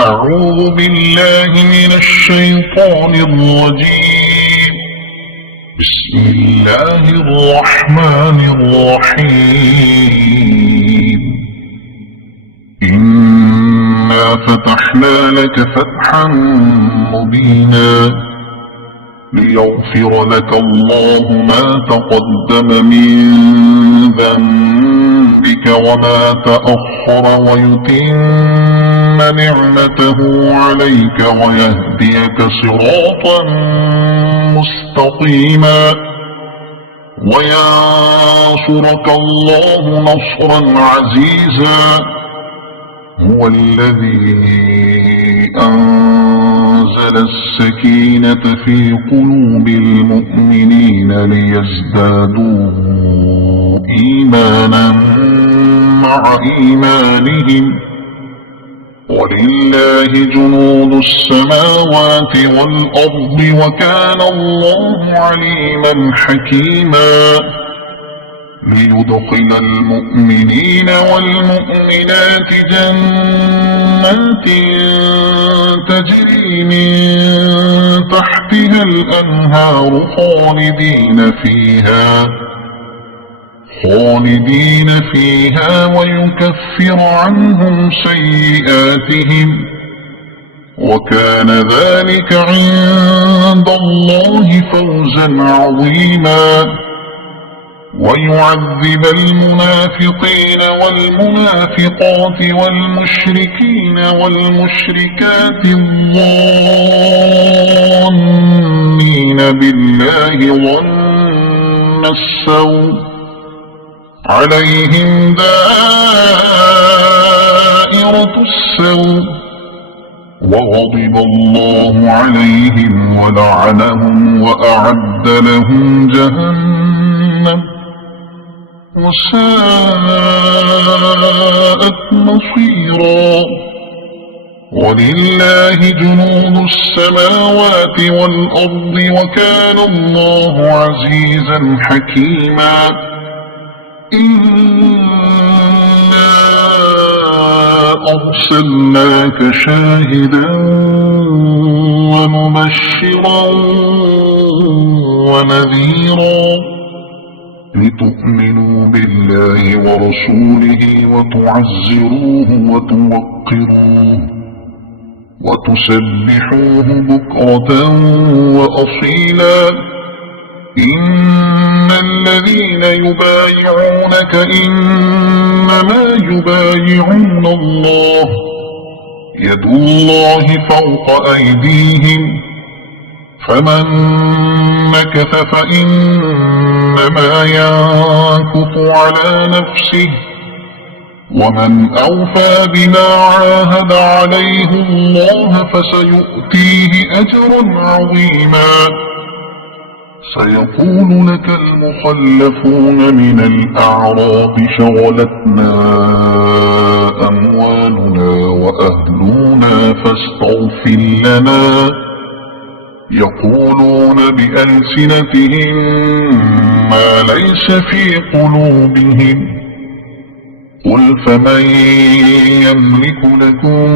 أعوذ بالله من الشيطان الرجيم. بسم الله الرحمن الرحيم. إنا فتحنا لك فتحا مبينا ليغفر لك الله ما تقدم من ذنبك وما تأخر ويتم نعمته عليك ويهديك صراطا مستقيما وينصرك الله نصرا عزيزا. هو الذي أنزل السكينة في قلوب المؤمنين ليزدادوا إيمانا مع إيمانهم ولله جنود السماوات والأرض وكان الله عليما حكيما. ليدخل المؤمنين والمؤمنات جنات تجري من تحتها الأنهار خالدين فيها ويكفر عنهم سيئاتهم وكان ذلك عند الله فوزا عظيما. ويعذب المنافقين والمنافقات والمشركين والمشركات الظانين بالله ظن السوء عليهم دائرة السوء وغضب الله عليهم ولعنهم وأعد لهم جهنم وساءت مصيرا. ولله جنود السماوات والأرض وكان الله عزيزا حكيما. إنا أرسلناك شاهدا ومبشرا ونذيرا لتؤمنوا بالله ورسوله وتعزروه وتوقروه وتسبحوه بكرة وأصيلا. إن الذين يبايعونك إنما يبايعون الله يد الله فوق أيديهم فمن نكث فإنما ينكث على نفسه ومن أوفى بما عاهد عليه الله فسيؤتيه أجرا عظيما. سيقول لك المخلفون من الأعراب شغلتنا أموالنا وأهلنا فاستغفر لنا. يقولون بألسنتهم ما ليس في قلوبهم قل فمن يملك لكم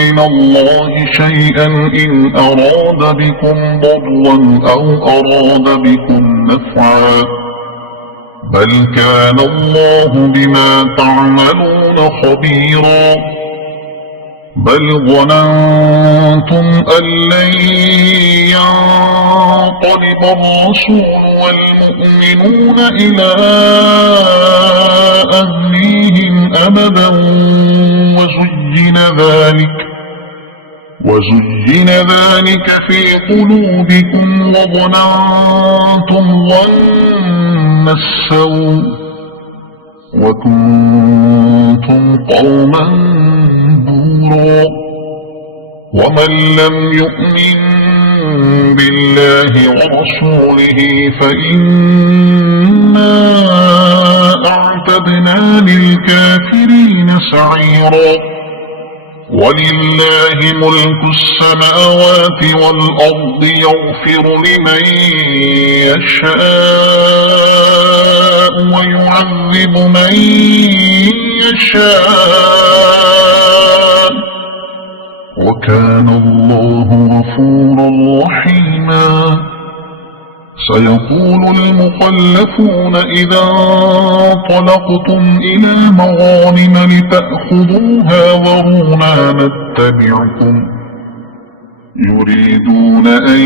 من الله شيئا إن أراد بكم ضرا أو أراد بكم نفعا بل كان الله بما تعملون خبيرا. بل ظننتم أن لن ينقلب الرسول والمؤمنون إلى أهليهم أبدا وزين ذلك في قلوبكم وظننتم ظن السوء وكنتم قوما بورا. ومن لم يؤمن بالله ورسوله فإنا أعتدنا للكافرين سعيرا. ولله ملك السماوات والأرض يغفر لمن يشاء ويعذب من يشاء وكان الله غفورا رحيما. سيقول المخلفون إذا انطلقتم إلى مغانم لتأخذوها ذرونا نتبعكم يريدون أن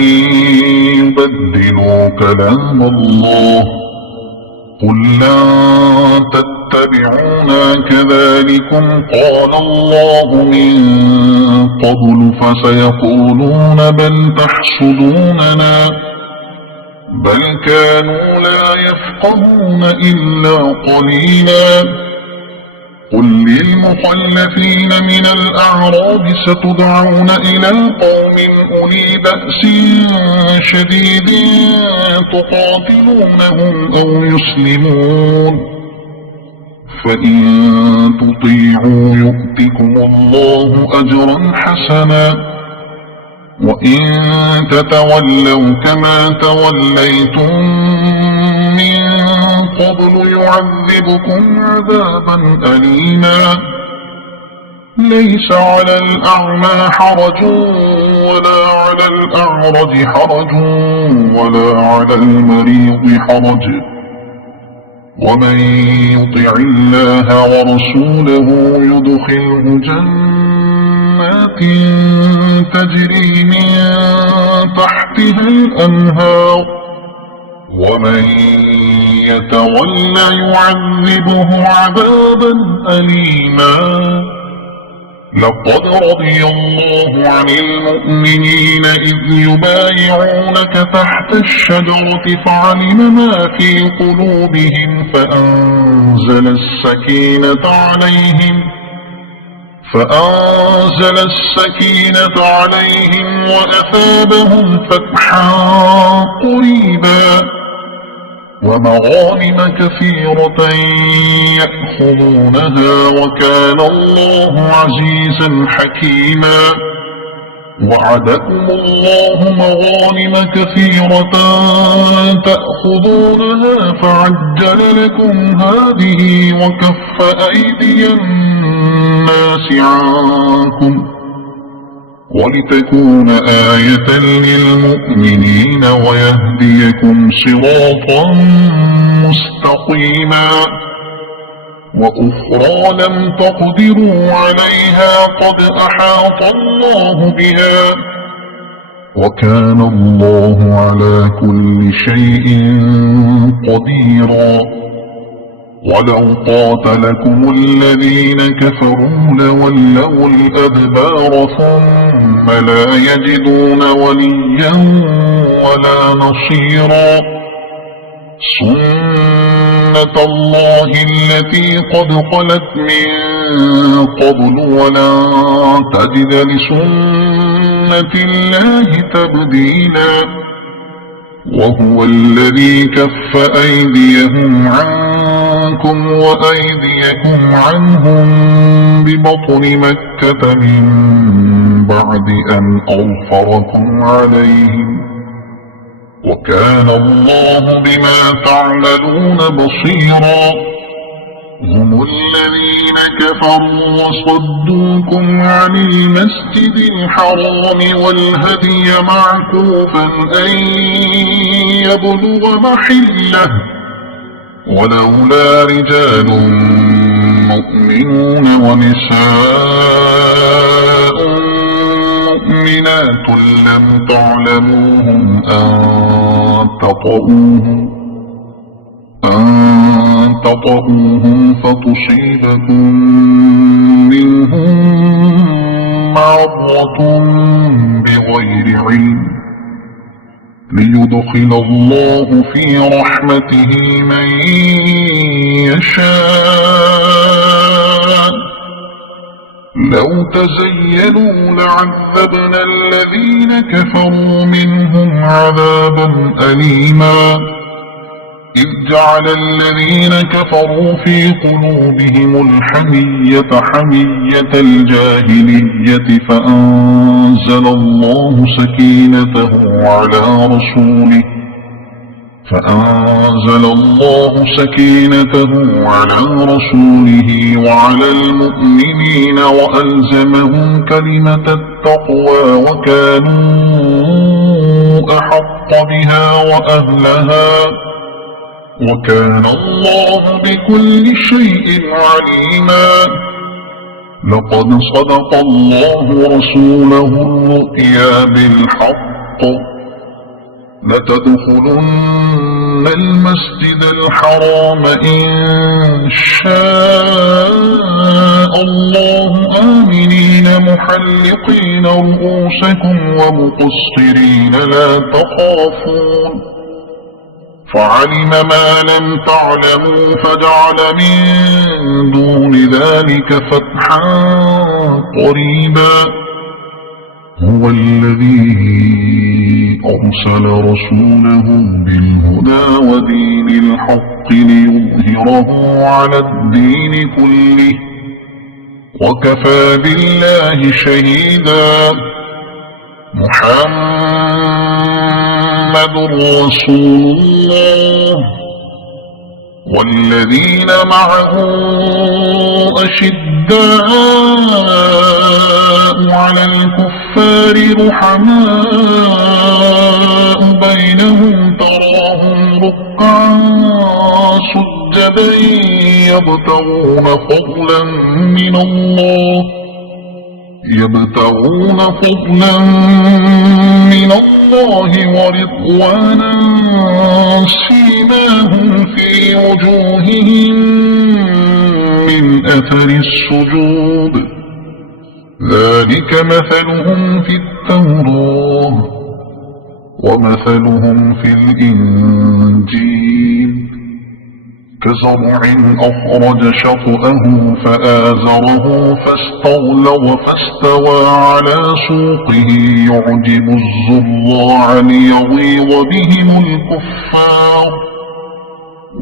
يبدلوا كلام الله قل لن تتبعونا كذلكم قال الله من قبل فسيقولون بل تحسدوننا بل كانوا لا يفقهون إلا قليلا. قل للمخلفين من الأعراب ستدعون إلى قوم أولي بأس شديد تقاتلونهم أو يسلمون فإن تطيعوا يؤتكم الله أجرا حسنا وإن تتولوا كما توليتم من قبل يعذبكم عذابا أليما. ليس على الأعمى حرج ولا على الأعرج حرج ولا على المريض حرج ومن يطع الله ورسوله يدخله جنات تجري من تحتها الأنهار ومن يتولى يعذبه عذابا أليما. لقد رضي الله عن المؤمنين إذ يبايعونك تحت الشجرة فعلم ما في قلوبهم فأنزل السكينة عليهم وأثابهم فتحا قريبا ومغانم كثيرة يأخذونها وكان الله عزيزا حكيما. وعدكم الله مغانم كثيرة تأخذونها فعجل لكم هذه وكف أيدي الناس عنكم ولتكون آية للمؤمنين ويهديكم صراطا مستقيما. وأخرى لم تقدروا عليها قد أحاط الله بها وكان الله على كل شيء قديرا. ولو قاتلكم الذين كفروا لولوا الأدبار ثم لا يجدون وليا ولا نصيرا. سنة الله التي قد خلت من قبل ولن تجد لسنة الله تبديلا. وهو الذي كف أيديهم عنكم وأيديكم عنهم ببطن مكة من بعد أن أظفركم عليهم وكان الله بما تعملون بصيرا. هم الذين كفروا وصدوكم عن المسجد الحرام والهدي معكوفا أن يبلغ محله ولولا رجال مؤمنون ونساء مؤمنات لم تعلموهم أن تطؤوهم فتصيبكم منهم معرة بغير علم ليدخل الله في رحمته من يشاء. لو تزيلوا لعذبنا الذين كفروا منهم عذابا أليما. إذ جعل الذين كفروا في قلوبهم الحمية حمية الجاهلية فأنزل الله سكينته على رسوله فأنزل الله سكينته على رسوله وعلى المؤمنين وألزمهم كلمة التقوى وكانوا أحق بها وأهلها وكان الله بكل شيء عليما. لقد صدق الله رسوله الرؤيا بالحق لتدخلن المسجد الحرام إن شاء الله آمنين محلقين رؤوسكم ومقصرين لا تخافون فعلم ما لم تعلموا فجعل من دون ذلك فتحا قريبا. هو الذي أرسل رسوله بالهدى ودين الحق ليظهره على الدين كله وكفى بالله شهيدا. محمد رسول الله والذين معه أشداء على الكفار رحماء بينهم تراهم ركعا سجدا يبتغون فضلا من الله ورضوانا سيماهم في وجوههم من أثر السجود ذلك مثلهم في التوراة ومثلهم في الإنجيل كزرع أخرج شطأه فآزره فاستغلظ فاستوى على سوقه يعجب الزراع ليغيظ بهم الكفار.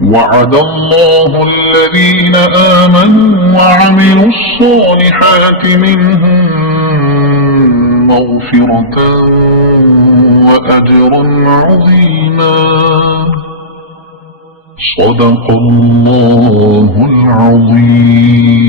وعد الله الذين آمنوا وعملوا الصالحات منهم مغفرة وأجرا عظيما. صدق الله العظيم.